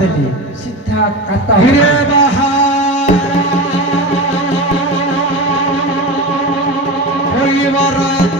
দেলি সিদ্ধা কাটা হিরে বাহা ওই বরাত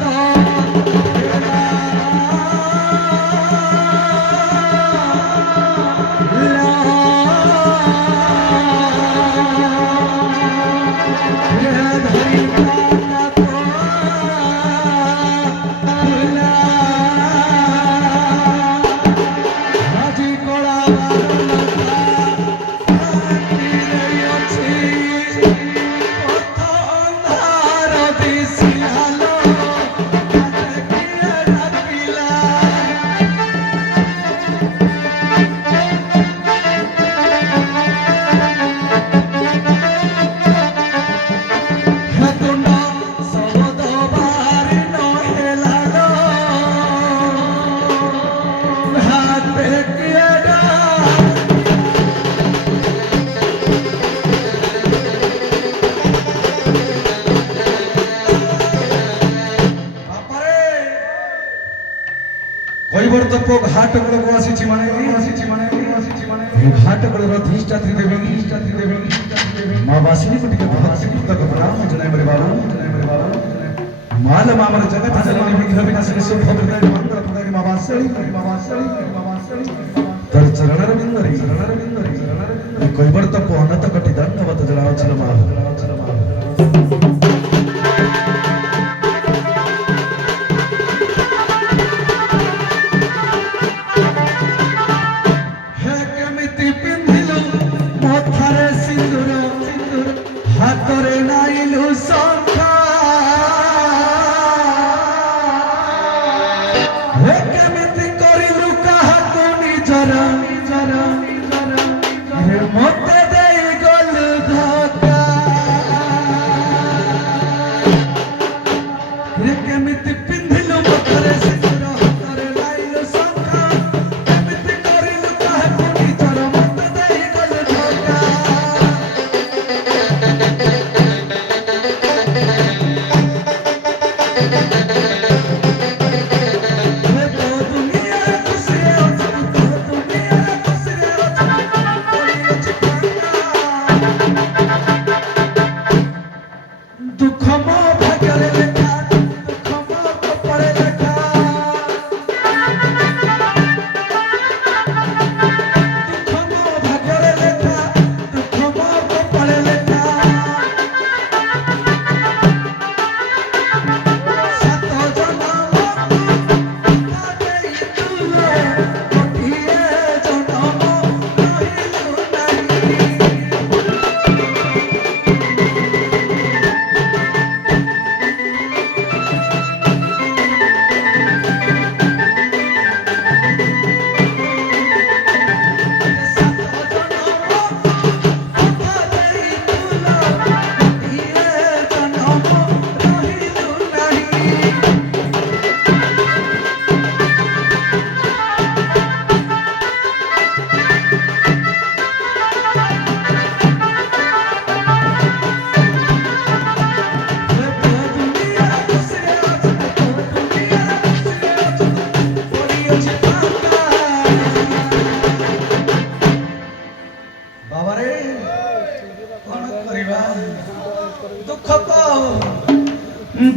কৈবর্তব্য ঘাটগুলো আসিছি মানে ঘাটগুলো অধিষ্ঠাত্রী দেবেন মা বাসিনী কোটিকে বাসিনী তক প্রণাম জনাই মরে বাবু মাল মামর জগৎ জননী বিঘ্ন বিনাশিনী শুভ প্রদায়িনী মঙ্গল প্রদায়িনী মা বাসিনী তোর চরণর বিন্দরে কৈবর্তব্য অনত কোটি দণ্ডবত জড়াওছিল মা হাতরে নাইলু সংখ্যা হে কেমিতি করিলু কাহাকু নিজর হে মতে দেই গলু ধোকা হে কেমিতি পিন্ধিলু মথরে সিঁদুর হাতরে নাইলু সংখ্যা কেমিতি করিলু কাহাকু নিজর মতে দেই গলু ধোকা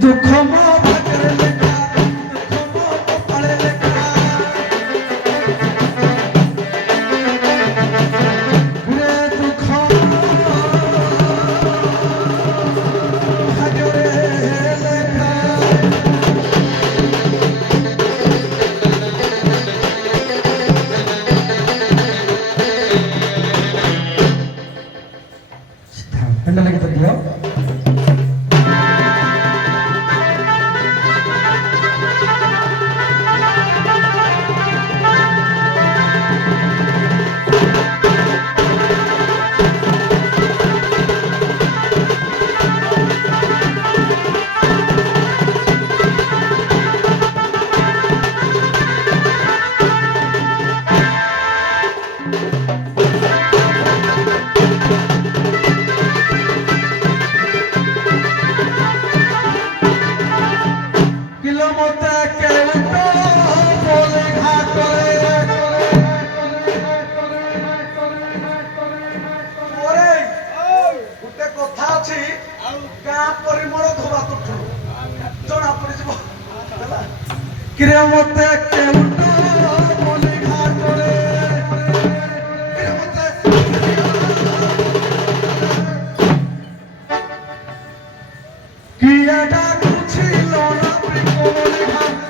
দুঃখ মো ভাগ্যের লেখা দুঃখ মো কপালে লেখা রে দুঃখ ভাগ্যের লেখা পেন্ডা লেগে তো দিও ଗାଁ ପରିମଳ ଧୋବା ତୁଠୁ ଜଣା ପଡିଯିବ ହେଲା କିରେ ମତେ କେଉଟ ମଲି ଘାଟରେ କିରେ ମତେ କିଏ ଡାକୁছিল ନା ପ୍ରିୟ ମଲି ଘାଟ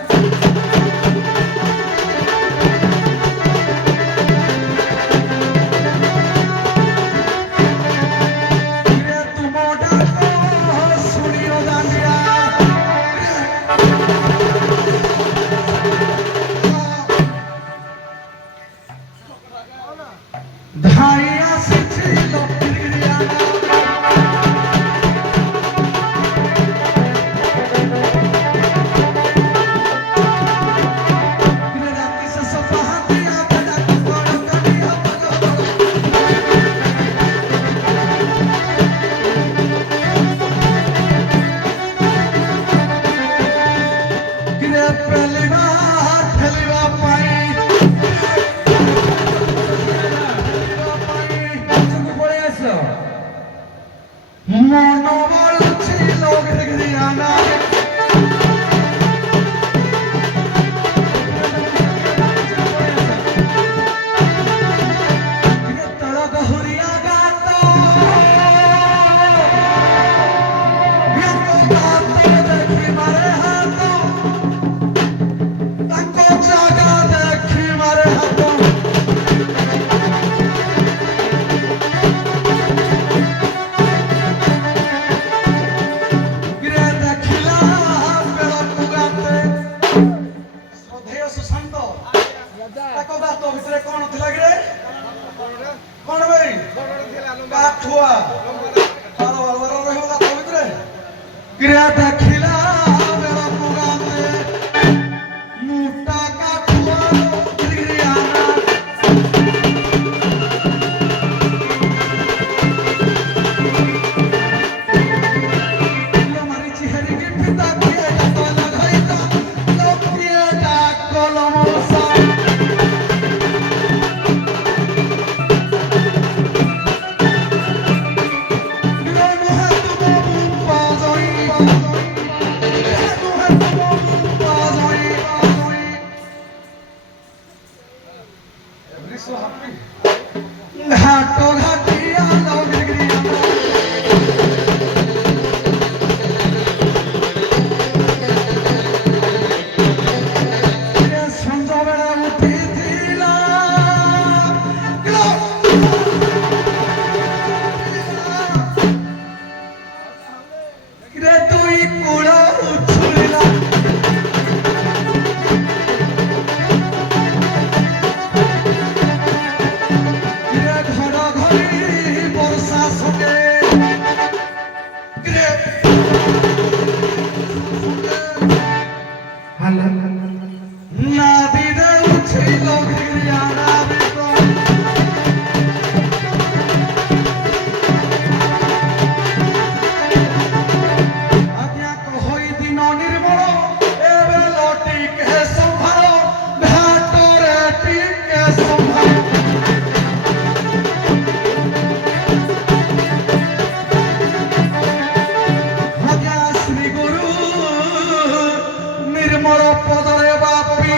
निर्मल पदरे बापी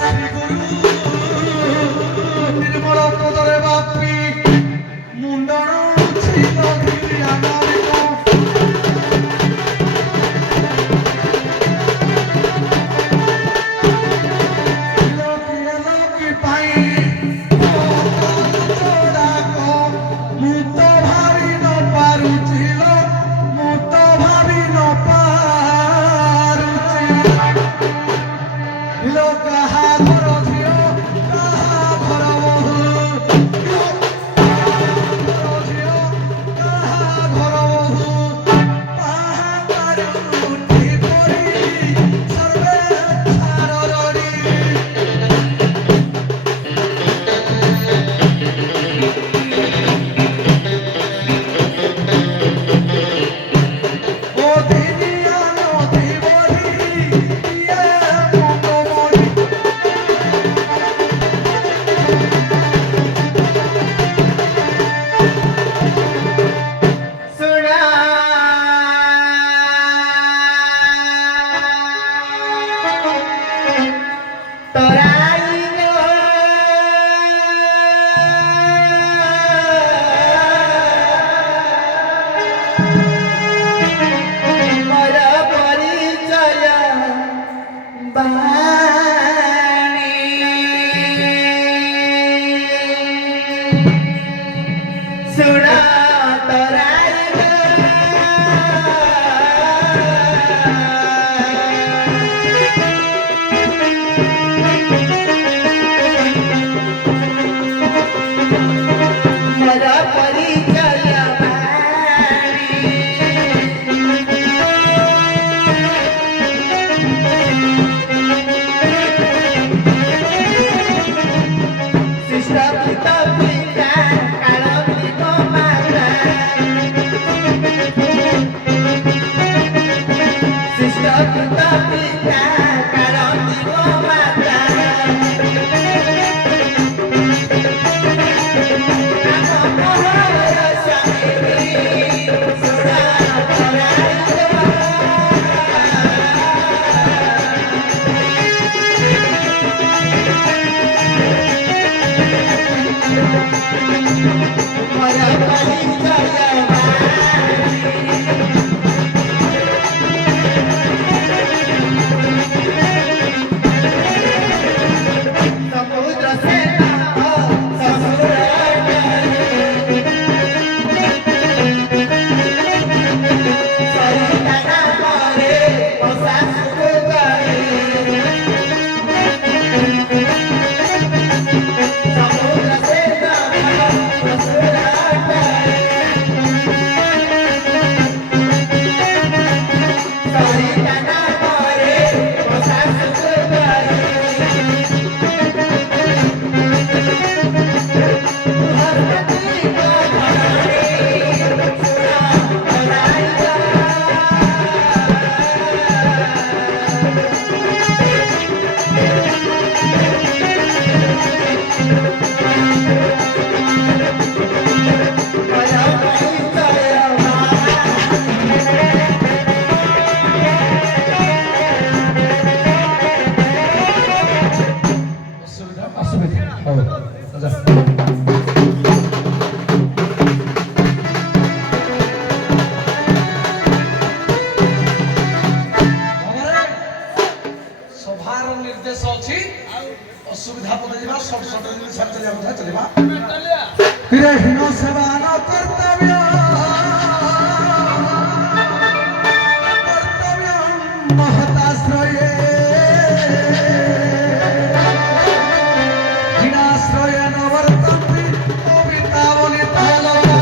श्री गुरु ବାଣୀ ଶୁଣ ତରାର ମୋର ପରିଚୟ ବାଣୀ ଶିଷ୍ଟ ପିତା ପିତା କାଳୀ ଗୋ ମାତା ଶିଷ୍ଟ ପିତା ପିତା କାଳୀ ଗୋ ମାତା ଆମ ମୋହର ସ୍ୱାମୀ ସୁରା ମୋର ପରିଚୟ ସମୁଦ୍ର ସେନା ଶଶୁର ସରିତା ନାମରେ ମୋ ଶାଶୁକୁ ଗାଏ ସମୁଦ୍ର ସେନା ଶଶୁର ସରିତା ନାମରେ ମୋ ଶାଶୁକୁ ଗାଏ ଅସୁବିଧା ହଉ ଯା। ସଭାର ନିର୍ଦ୍ଦେଶ ଅଛି ଅସୁବିଧା ପଦେ ଯିବା ସଟ ସଟ ଚଳିବା କଥା ଚଳିବା ହିରେ ହୀନ ସେବା ନ କର୍ତ୍ତବ୍ୟ ମହତାଶ୍ରୟେ ହୀନାଶ୍ରୟେ ନ ବର୍ତ୍ତନ୍ତି କବିତା ବନିତା ଲୋକା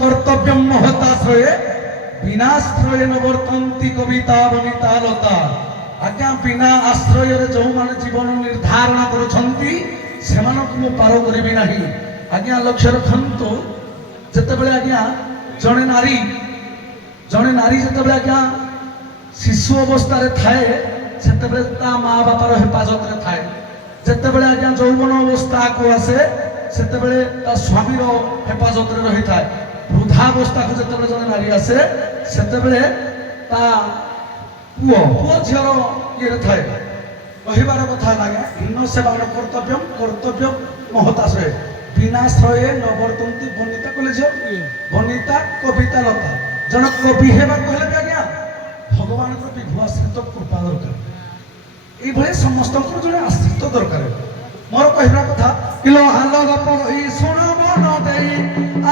কর্তব্যম মহতাশ্রয়ে বিনাশ্রয়ে নবর্তন্তি কবিতা বনিতা লতা আজ্ঞা বিনা আশ্রয়ের যৌমানে জীবন নির্ধারণ করছন্তি সেমানকু মু পার করিবি নাহি আজ্ঞা লক্ষ্য রখন্তু যেতেবেলে আজ্ঞা জনে নারী যেতেবেলে আজ্ঞা শিশু অবস্থায় থাকে সেতেবেলে তা মা বাপার হেফাজতরে থাকে যেতেবেলে আজ্ঞা যৌবন অবস্থাকু আসে সেতেবেলে তা স্বামীর হেফাজতরে রহিথায় বৃদ্ধাবস্থাକୁ ଯେତେବେଳେ ଜଣେ ନାରୀ ଆସେ ସେତେବେଳେ ତା ପୁଅ ଝିଅର ଇଏରେ ଥାଏ କହିବାର କଥା ହେଲା ହୀନ ସେବାର କର୍ତ୍ତବ୍ୟ ମହତାଶ୍ରୟ ବିନାଶ୍ରୟେ ନବର୍ତ୍ତନ୍ତି ବନିତା କହିଲେ ଝିଅ ବନିତା କବିତା ଲତା ଜଣେ କବି ହେବାକୁ ହେଲେ ବି ଆଜ୍ଞା ଭଗବାନଙ୍କର ବିଭୁ ଆଶ୍ରିତ କୃପା ଦରକାର এইভাবে ସମସ୍ତଙ୍କର ଜଣେ ଆଶ୍ରିତ ଦରକାର ମୋର କହିବା କଥା କିଲୋ ହାଲ ଗପ ଏଇ ଶୁଣ ମନ ଦେଇ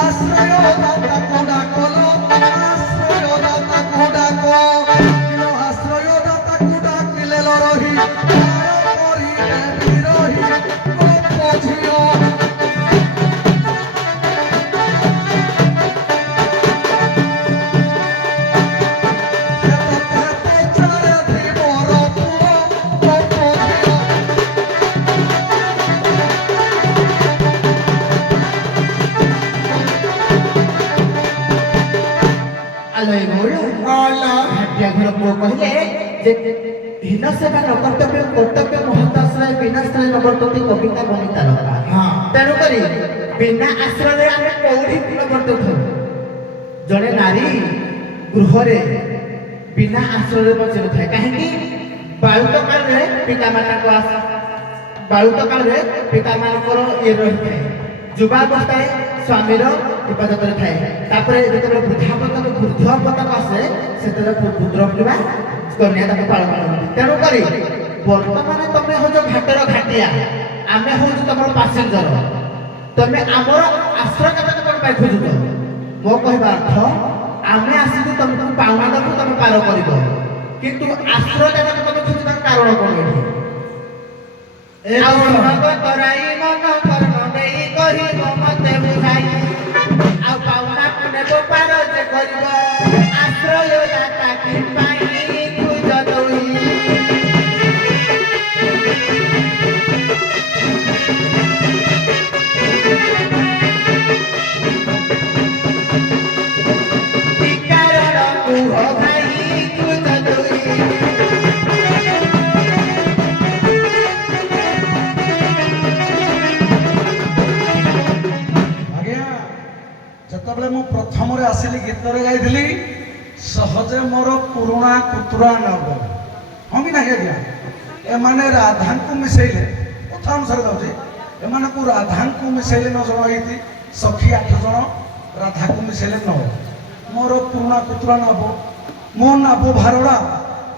ଆଶ୍ରୟ ଦାତା ଡାକଲ ଆଶ୍ରୟ ଦାତା ଡାକ କିଲୋ ଆଶ୍ରୟ ଦାତା ଡାକିଲେ ରହି କରିଲେ ବିରହି ଗପ ଝିଅ କହିଲେ ଯେ ହୀନ ସେବା ନ କର୍ତ୍ତବ୍ୟ ମହତାଶ୍ରୟ ବିନାଶ୍ରୟ ନବର୍ତ୍ତନ୍ତି କବିତା ବନିତା ଲତା ତେଣୁକରି ବିନା ଆଶ୍ରୟରେ ଆମେ କୋଉଠି ନବର୍ତ୍ତୁ ଜଣେ ନାରୀ ଗୃହରେ ବିନା ଆଶ୍ରୟରେ ବଞ୍ଚି ନଥାଏ କାହିଁକି ବାଳୁତ କାଳରେ ପିତାମାତାଙ୍କୁ ବାଳୁତ କାଳରେ ପିତାମାନଙ୍କର ଇଏ ରହିଥାଏ ଯୁବାବସ୍ଥାରେ ସ୍ୱାମୀର ହେପାଜତରେ ଥାଏ ତାପରେ ଯେତେବେଳେ ବୃଦ୍ଧାବସ୍ଥାକୁ ଆସେ ସେତେବେଳେ ପୁତ୍ର କିମ୍ବା କନ୍ୟା ତାକୁ ପାଳନ କରନ୍ତି ତେଣୁକରି ବର୍ତ୍ତମାନ ତମେ ହଉଛ ଘାଟର ଘାଟିଆ ଆମେ ହଉଛୁ ତମର ପାସେଞ୍ଜର ତମେ ଆମର ଆଶ୍ରୟ କେତେ କଣ ପାଇଁ ଖୋଜୁଛ ମୋ କହିବା ଅର୍ଥ ଆମେ ଆସିକି ତମକୁ ପାଉଣା ଦେବୁ ତମେ ପାର କରିବ କିନ୍ତୁ ଆଶ୍ରୟ କେତେ ତମେ ଖୋଜିବାର କାରଣ କଣ ଏଠି ଆଉ ତରାଇ ମନ କର୍ମ ଦେଇ କହିବ ମତେ ବୁଝାଇ ଆଉ ପାଉଣାକୁ ନେବ ପାର ଯେ କରିବ ଆଶ୍ରୟ ଦାତା କି ପାଇଁ ଖୋଜ ଦଇ ଯେତେବେଳେ ମୁଁ ପ୍ରଥମରେ ଆସିଲି ଗୀତରେ ଗାଇଥିଲି ସହଜେ ମୋର ପୁରୁଣା କୁତୁରା ନବ ହଁ କି ନାହିଁ ଆଜ୍ଞା ଏମାନେ ରାଧାଙ୍କୁ ମିଶେଇଲେ କଥା ଅନୁସାରେ ଯାଉଛି ଏମାନଙ୍କୁ ରାଧାଙ୍କୁ ମିଶେଇଲେ 9 ଜଣ ହେଇଛି ସଖୀ 8 ଜଣ ରାଧାକୁ ମିଶେଇଲେ 9 ମୋର ପୁରୁଣା କୁତୁରା ନବ ମୋ ନାବ ଭାରଡ଼ା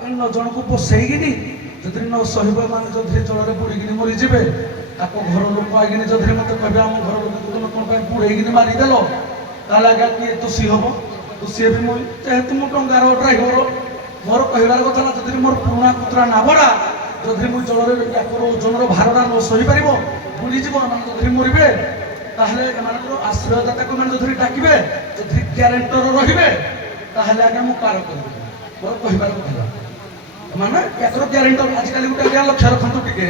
ଏ 9 ଜଣକୁ ବସେଇକିନି ଯଦି ନ ସହିବ ଏମାନେ ଯଦି ଜଳରେ ବୁଡ଼ିକିନି ମରିଯିବେ ତାଙ୍କ ଘର ଲୋକ ଆଇକିନି ଯଦି ମତେ କହିବେ ଆମ ଘର ଲୋକକୁ ତମେ କ'ଣ ପାଇଁ ବୁଡ଼େଇକିନି ମାରିଦେଲ ତାହେଲେ ଆଜ୍ଞା କିଏ ଦୋଷୀ ହବ ଦୋଷୀ ହେବି ମୁଁ ଯେହେତୁ ମୁଁ ଟଙ୍କାର ଡ୍ରାଇଭର ମୋର କହିବାର କଥା ନା ଯଦି ମୋର ପୁରୁଣା କୁତୁରା ନାବଡ଼ା ଯଦି ମୁଁ ଜଳରେ ୟାଙ୍କର ଓଜନର ଭାରଟା ନ ସହିପାରିବ ବୁଡ଼ିଯିବ ଏମାନେ ଯଦି ମରିବେ ତାହେଲେ ଏମାନଙ୍କର ଆଶ୍ରୟଦାତାକୁ ଏମାନେ ଯଦି ଡାକିବେ ଯଦି ଗ୍ୟାରେଣ୍ଟର ରହିବେ ତାହେଲେ ଆଜ୍ଞା ମୁଁ ପାର କରିବି ମୋର କହିବାର କଥା ମାନେ ୟାଙ୍କର ଗ୍ୟାରେଣ୍ଟର ଆଜିକାଲି ଗୋଟେ ଆଜ୍ଞା ଲକ୍ଷ୍ୟ ରଖନ୍ତୁ ଟିକେ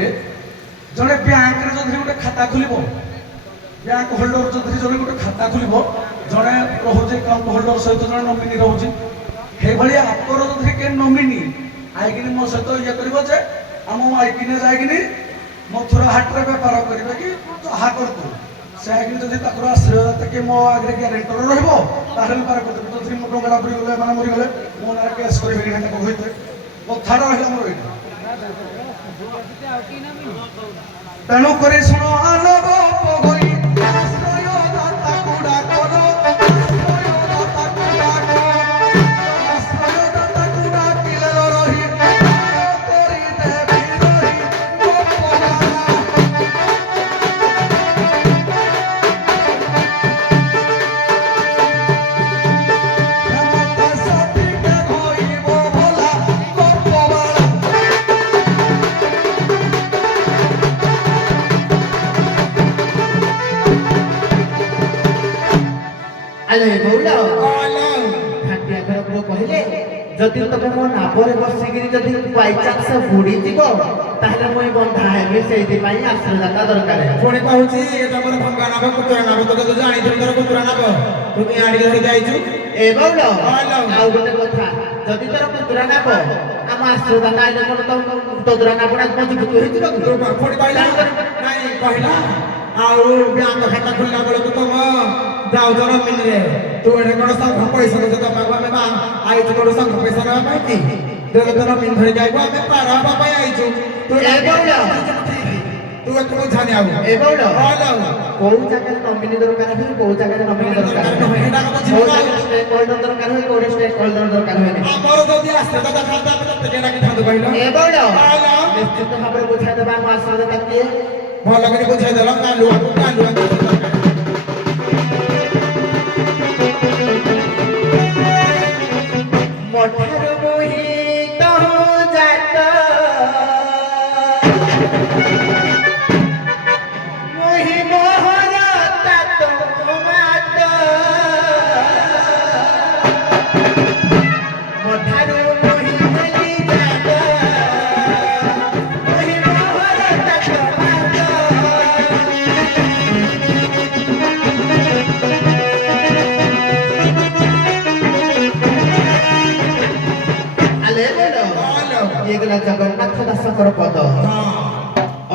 ଜଣେ ବ୍ୟାଙ୍କରେ ଯଦି ଗୋଟେ ଖାତା ଖୋଲିବ ବ୍ୟାଙ୍କ ହୋଲ୍ଡର ଯଦି ଜଣେ ଗୋଟେ ଖାତା ଖୋଲିବ ଜଣେ ରହୁଛି ଆକାଉଣ୍ଟ ହୋଲ୍ଡର ସହିତ ଜଣେ ନମିନି ରହୁଛି ସେଇଭଳି ଆପର ଯଦି କିଏ ନମିନି ଆଇକିନି ମୋ ସହିତ ଇଏ କରିବ ଯେ ଆମ ଆଇକିନି ଯାଇକିନି ମଥୁରା ହାଟରେ ବେପାର କରିବେ କି ଯାହା କରୁଥିବ ସେ ଆଇକିନି ଯଦି ତାଙ୍କର ଆଶ୍ରୟଦାତା କି ମୋ ଆଗରେ ଗ୍ୟାରେଣ୍ଟର ରହିବ ତାହେଲେ ବେପାର କରିଦେବେ ଯଦି ମୋ ଟଙ୍କାଟା ବୁଡ଼ିଗଲେ ଏମାନେ ମରିଗଲେ ମୋ ନାଁରେ କେସ୍ କରିବେ କି ତାକୁ ହୋଇଥାଏ କଥାଟା ରହିଲା ମୋର ଏଇଟା ତେଣୁ କରି ଶୁଣ ଆଲୋକ ପଗଇ ଆଶ୍ରୟଦାତାକୁ ଡାକଲ ଆଶ୍ରୟଦାତାକୁ ଡାକିଲେ ରହି କରିଦେବି ରହି ମତେ ସଠିକେ କହିବ ଭଲା ଗପବାଳା ଆଲେ ବଉଳ ଘାଟିଆ ଘର ପୁଅ କହିଲେ ଯଦି ତମେ ମୋ ନାବରେ ବସିକିରି ଯଦି ବାଇଚାନ୍ସ ବୁଡ଼ିଯିବ ତାହେଲେ ମୁଁ ବନ୍ଧା ହେବି ସେଇଥିପାଇଁ ଆଶ୍ରୟଦାତା ଦରକାର ପୁଣି କହୁଛି ଏଟା ମୋର ଭଙ୍ଗା ନବ କୁତୁରା ନବ ତ ଯଦି ଜାଣିଥିବ ତୋର କୁତୁରା ନବ ତୁମେ ଆଡ଼ିକି ଧରି ଯାଇଛୁ ଏ ବଉଳ ଆଉ ଗୋଟେ କଥା ଯଦି ତୋର କୁତୁରା ନବ ଆମ ଆଶ୍ରୟଦାତା ଆଇଲେ କଣ ତୋ ଦ୍ୱାରା ନାବଟା ମଜବୁତ ହେଇଯିବ କି ପୁଣି କହିଲା ନାଇଁ କହିଲା ଆଉ ବ୍ୟାଙ୍କ ଖାତା ଖୋଲିଲା ବେଳକୁ ତମ ଯାଉଛ ନମିନିରେ ତୁ ଏଠି କଣ ସଂଘ ପଇସା ଦଉଛ ତମକୁ ଆମେ ଆଇଛୁ କଣ ସଂଘ ପଇସା ନେବା ପାଇଁ କି ଯଦି ତ ନମିନି ଧରି ଯାଇବୁ ଆମେ ପାର ହେବା ପାଇଁ ଆଇଛୁ ତୁ ଏତେ ବୁଝାନି ଆଉ ଏ ବଉଳ କୋଉ ଜାଗାରେ ନମିନି ଦରକାର ହୁଏ କୋଉ ଜାଗାରେ ନମିନି ଦରକାର କୋଉ ଜାଗାରେ ଷ୍ଟେକ୍ ହୋଲ୍ଡର ଦରକାର ହୁଏ କୋଉଠି ଷ୍ଟେକ୍ ହୋଲ୍ଡର ଦରକାର ହୁଏନି ଆମର ଯଦି ଆଶ୍ରୟଦାତା ଥାନ୍ତା ଆମେ ତତେ କେନା କିଥାନ୍ତୁ କହିଲ ଏ ବଉଳ ନିଶ୍ଚିତ ଭାବରେ ବୁଝାଇଦେବା ଆମ ଆଶ୍ରୟଦାତା କିଏ ଭଲ କରି ବୁଝାଇଦେଲ କାଲୁଆକୁ ମଠାରୁ ମୋହିତ ଜାତ ମୋହି ମୋହର ତାତ ମାତ ମଠାରୁ ମୋହି ଜାତ ମୋହି ମୋହର ତାତ ମାତ ଏଗୁলা ଜଗନ୍ନାଥ ଦାସଙ୍କର ପଦ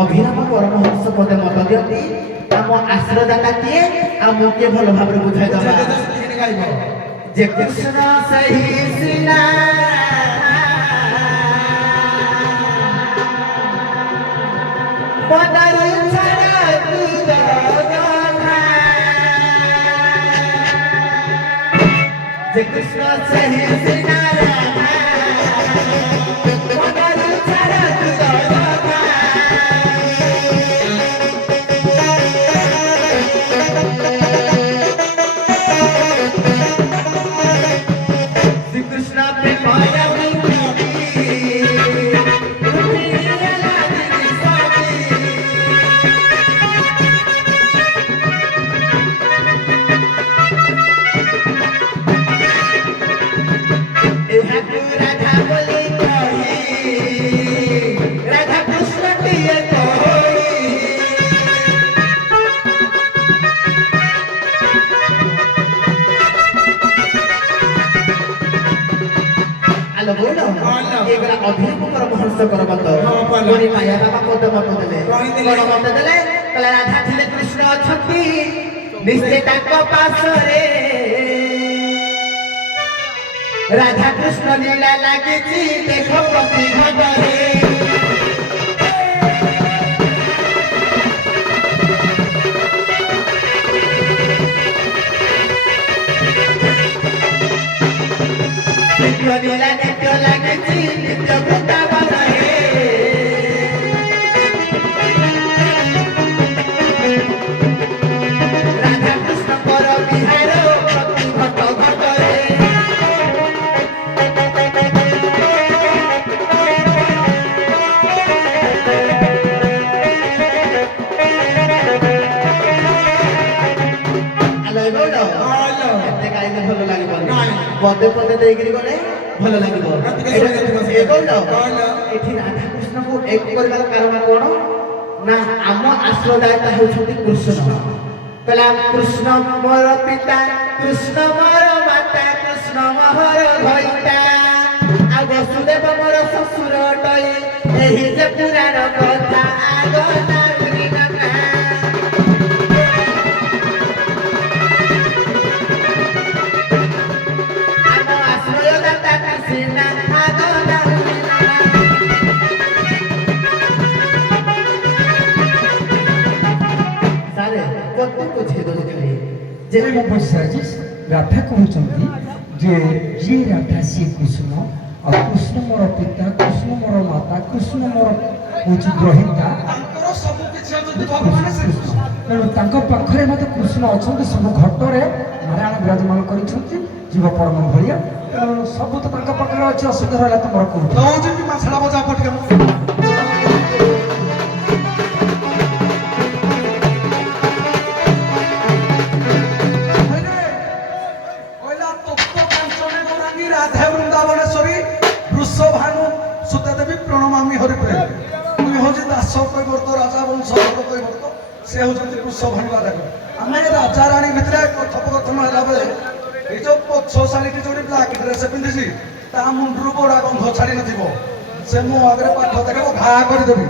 ଅଭିରାମ ପରମହଂସ ପଦେ ମତ ଦିଅନ୍ତି ଆମ ଆଶ୍ରୟଦାତା କିଏ ଆମକୁ କିଏ ଭଲ ଭାବରେ ବୁଝାଇଦବା ଯେ କୃଷ୍ଣ ସେହି ଶ୍ରୀନାରାୟଣ ମନରୁ ଛାଡ଼ ଦୂର କଥା ଯେ କୃଷ୍ଣ ସେହି ସିନା ରାଧା ମନରୁ ଛାଡ଼ ଦୂର କଥା ଶ୍ରୀକୃଷ୍ଣ ପ୍ରେମର राधा बोली कही राधा कृष्ण प्रिय आलो बोलो एकरा अभिनव कर महर्ष कर मत कोनी माया बाबा पद मत देले कोन मत देले कला राधा थिले कृष्ण अछंती निश्चय ताको पासरे राधा कृष्ण लीला लागिची देखो प्रति घटरे नित्य लीला नित्य लागिची नित्य वृंदावन हे राधा कृष्ण पर बिहार प्रति घट घटरे पदे पदे देगिरी गले भल लागिबो ए कहलो एठी राधा कृष्ण को एक करबार कारण कोन ना आम आश्रयदायता होछथि कृष्ण कला कृष्ण मोर पिता कृष्ण मोर माता कृष्ण मोर भैता आ वसुदेव मोर ससुर टई एही जे पुराण कथा आगो नागरी नका जेने मो बसाजिस राधा कहउचंती जे ये राधा से कृष्ण और कृष्ण मोर पिता कृष्ण मोर माता कृष्ण मोर होची ग्रहिता ତାଙ୍କର ସବୁ କିଛି ଅଛନ୍ତି ଭଗବାନ ଶ୍ରୀକୃଷ୍ଣ ତେଣୁ ତାଙ୍କ ପାଖରେ ମତେ କୃଷ୍ଣ ଅଛନ୍ତି ସବୁ ଘଟରେ ନାରାୟଣ ବିରାଜମାନ କରିଛନ୍ତି ଜୀବ ପରମ ଭଳିଆ ତେଣୁ ସବୁ ତ ତାଙ୍କ ପାଖରେ ଅଛି ଅସୁବିଧା ହେଲା ତମର କୋଉଠି ଦଉଛନ୍ତି ମାଛଡ଼ା ବଜା ପଟିକା राधे वृंदावनेश्वरी वृषभानु सुता देवी प्रणमामि हरिप्रेम तुम हूँ दास कैवर्त राजा वंश कैवर्त से हूँ वृषभानु राजा आम राजा राणी भितर कथोपकथन है बेले ये जो पक्ष शाढ़ी जो ब्लाक ड्रेस पिंधि ता मुंडू बड़ा गंध छाड़ी न से मो आगे पाठ देख घा करदेवी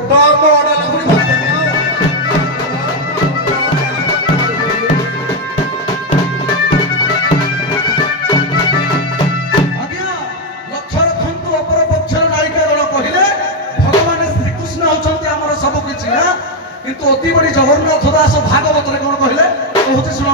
किंतु अति बड़ी जगन्नाथ दास भागवत कौन कहले कहते शुणु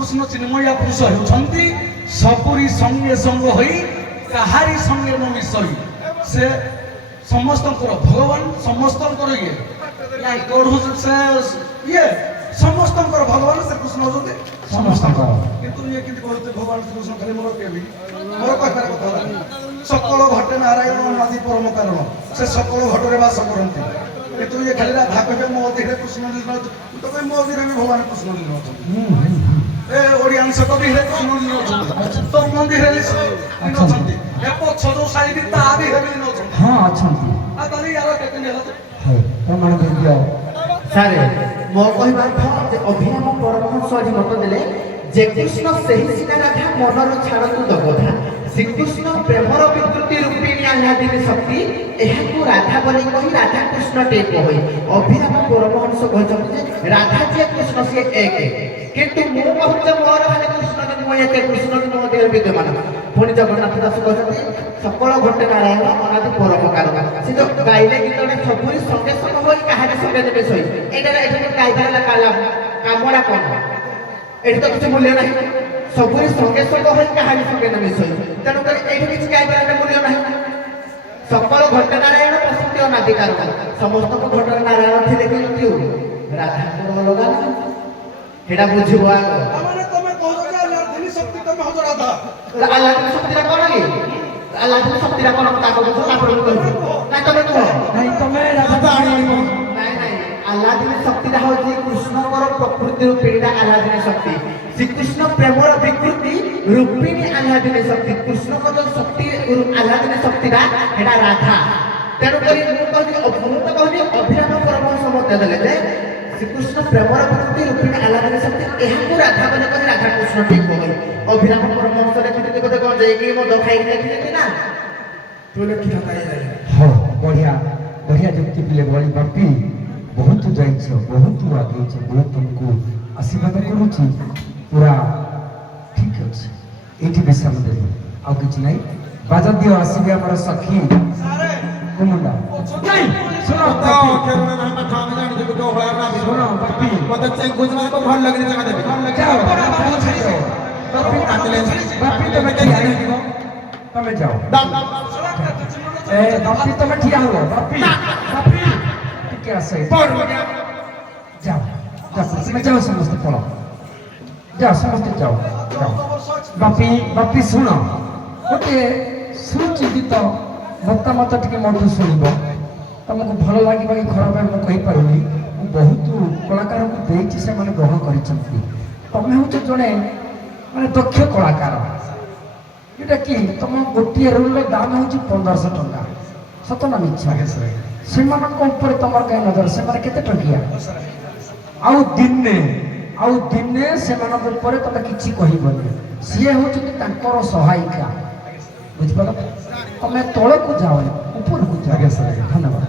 कृष्ण चिन्मया पुरुष होती सपुरी संगे संग हो कहारी संगे न मिसई से समस्त भगवान समस्त ये समस्त भगवान श्री कृष्ण होती ସମସ୍ତଙ୍କର କିନ୍ତୁ ଇଏ କେମିତି କହୁଛେ ଭଗବାନ ଶ୍ରୀକୃଷ୍ଣ ଖାଲି ମୋର କେବି ମୋର କହିବାର କଥା ହେଲା ସକଳ ଘଟେ ନାରାୟଣ ଅନାଦି ପରମ କାରଣ ସେ ସକଳ ଘଟରେ ବାସ କରନ୍ତି କିନ୍ତୁ ଇଏ ଖାଲି ରାଧା କହିବେ ମୋ ଦେହରେ କୃଷ୍ଣ ଲୀନ ତ କହିବେ ମୋ ଦେହରେ ବି ଭଗବାନ କୃଷ୍ଣ ଲୀନ ଅଛନ୍ତି ଏ ଓଡ଼ିଆଂଶ ତ ଦେହରେ କୃଷ୍ଣ ଲୀନ ଅଛନ୍ତି ତ ମୋ ଦେହରେ ଲୀନ ଅଛନ୍ତି ଏ ପଛ ଯୋଉ ସାଇଡ୍ ତା ଦେହରେ ଲୀନ ଅଛନ୍ତି ହଁ ଅଛନ୍ତି ଆଉ ତାହେଲେ ୟାର କେତେ ହେଲା ହଉ ପ୍ରମାଣ ଦେଇଦିଅ ସାରେ ମୋ କହିବା ଅର୍ଥ ଯେ ଅଭିରାମ ପରମହଂସ ଆଜି ମତ ଦେଲେ ଯେ କୃଷ୍ଣ ସେହି ସିନା ରାଧା ମନର ଛାଡ଼ନ୍ତୁ ଦଗଧା ଶ୍ରୀକୃଷ୍ଣ ପ୍ରେମର ବିକୃତି ରୂପିଣୀ ଆହ୍ଲାଦିନୀ ଶକ୍ତି ଏହାକୁ ରାଧା ବୋଲି କହି ରାଧା କୃଷ୍ଣ ଟେକ ହୋଇ ଅଭିରାମ ପରମହଂସ କହିଛନ୍ତି ଯେ ରାଧା ଯିଏ କୃଷ୍ଣ ସିଏ ଏକ କିନ୍ତୁ ମୁଁ କହୁଛି ମୋର ଖାଲି କୃଷ୍ଣ କି ମୁଁ ଏକେ କୃଷ୍ଣ କି ମୋ ଦେହରେ ବିଦ୍ୟମାନ ପୁଣି ଜଗନ୍ନାଥ ଦାସ କହିଛନ୍ତି ସକଳ ଘଟେ ନାରାୟଣ ଅନାଦି ପରମ କାରଣ ସେ ଯୋଉ ଗାଇଲେ ଗୀତଟା ସବୁରି ସଙ୍ଗେ ସଙ୍ଗେ ହୋଇ କାହାରି ସଙ୍ଗେ ଦେବେ ଶୋଇ ଏଇଟା ଗାଇବାର କାମଟା କଣ ଏଠି ତ କିଛି ମୂଲ୍ୟ ନାହିଁ ସବୁରି ସଙ୍ଗେ ସଙ୍ଗେ ହୋଇ କାହାରି ସଙ୍ଗେ ନେବେ ଶୋଇ ତେଣୁକରି ଏଇଠି କିଛି ଗାଇବାର ମୂଲ୍ୟ ନାହିଁ ସକଳ ଘଟେ ନାରାୟଣ ପ୍ରସକ୍ତି ଅନାଦି କାରଣ ସମସ୍ତଙ୍କ ଘଟରେ ନାରାୟଣ ଥିଲେ କିନ୍ତୁ ରାଧାଙ୍କର ଅଲଗା ନା ସେଇଟା ବୁଝିବ ଆଗ ମାନେ ତମେ କହୁଛ ଯେ ଆହ୍ଲାଦିନୀ ଶକ୍ତି ତମେ ହଉଛ ରାଧା ଆହ୍ଲାଦିନୀ ଶକ୍ତିଟା କଣ କି ଆହ୍ଲାଦିନୀ ଶକ୍ତିଟା କଣ ତାଙ୍କ ବୁଝ ତାପରେ ମୁଁ କହିବି ନାଇଁ ତମେ କୁହ ନାଇଁ ତମେ ରାଧା ନାଇଁ ନାଇଁ ଆହ୍ଲାଦିନୀ ଶକ୍ତିଟା ହଉଛି କୃଷ୍ଣଙ୍କର ପ୍ରକୃତି ରୂପିଣୀଟା ଆହ୍ଲାଦିନୀ ଶକ୍ତି ଶ୍ରୀକୃଷ୍ଣ ପ୍ରେମର ବିକୃତି ରୂପିଣୀ ଆହ୍ଲାଦିନୀ ଶକ୍ତି କୃଷ୍ଣଙ୍କ ଯୋଉ ଶକ୍ତି ଆହ୍ଲାଦିନୀ ଶକ୍ତିଟା ସେଟା ରାଧା ତେଣୁକରି ମୁଁ ତ କହିଲି ଅଭିରାମ ପରମହଂସ ମତ ଦେଲେ ଯେ ଶ୍ରୀକୃଷ୍ଣ ପ୍ରେମର ବିକୃତି ରୂପିଣୀ ଆହ୍ଲାଦିନୀ ଶକ୍ତି ଏହାକୁ ରାଧା ବୋଲି କହି ରାଧା କୃଷ୍ଣ ଠିକ ହୋଇ ଅଭିରାମ ପରମହଂସ ଲେଖିଛନ୍ତି ବୋଧେ କଣ ଯାଇକି ମଦ ଖାଇକି ଲେଖିଛନ୍ତି ନା ତୁ ଲେଖିଥା ପାଇଯାଏ ହଉ ବଢିଆ ବଢିଆ ଯୁକ୍ତି ପିଲେ ବଳି ବାପି ବହୁତ ଯାଇଛ ବହୁତ ଆଗେଇଛ ବହୁତ ତୁମକୁ ଆଶୀର୍ବାଦ କରୁଛି ପୁରା ଠିକ ଅଛି ଏଇଠି ବିଶ୍ରାମ ଦେବି ଆଉ କିଛି ନାହିଁ ବାଜା ଦିଅ ଆସିବେ ଆମର ସଖୀ କୁମୁଣ୍ଡା ନାଇଁ ଶୁଣ ବାପି, ଶୁଣ ବାପି ମତେ ଚେଙ୍ଗୁଛି ମାନେ ଭଲ ଲାଗିନି ଜାଗା ଦେବି ଯାଅ ବାପି ତମେ ଠିଆ ହେଇଯିବ ତମେ ଯାଅ ଏ ବାପି ତମେ ଠିଆ ହୁଅ ବାପି ବାପି ଟିକେ ଆସ ଏଇଠି। ଯାଅ ଯାଅ ତମେ ଯାଅ ସମସ୍ତେ ପଳ ଯାଅ ସମସ୍ତେ ଯାଅ ଯାଅ ବାପି ବାପି ଶୁଣ ଗୋଟିଏ ସୁଚିନ୍ତିତ ମତାମତ ଟିକେ ମୋଠୁ ଶୁଣିବ ତମକୁ ଭଲ ଲାଗିବ କି ଖରାପ ମୁଁ କହିପାରିବି ମୁଁ ବହୁତ କଳାକାରଙ୍କୁ ଦେଇଛି ସେମାନେ ଗ୍ରହଣ କରିଛନ୍ତି ତମେ ହଉଛ ଜଣେ ମାନେ ଦକ୍ଷ କଳାକାର ଏଇଟା କି ତମ ଗୋଟିଏ ରୋଲର ଦାମ ହଉଛି 1500 ଟଙ୍କା ସତ ନା ମିଛ ସେମାନଙ୍କ ଉପରେ ତମର କାହିଁ ନଜର ସେମାନେ କେତେ ଟଙ୍କିଆ ଆଉ ଦିନେ ସେମାନଙ୍କ ଉପରେ ତମେ କିଛି କହିବନି ସିଏ ହଉଛନ୍ତି ତାଙ୍କର ସହାୟିକା ବୁଝିପାରିଲ ତମେ ତଳକୁ ଯାଅ ଉପରକୁ ଯାଅ ଧନ୍ୟବାଦ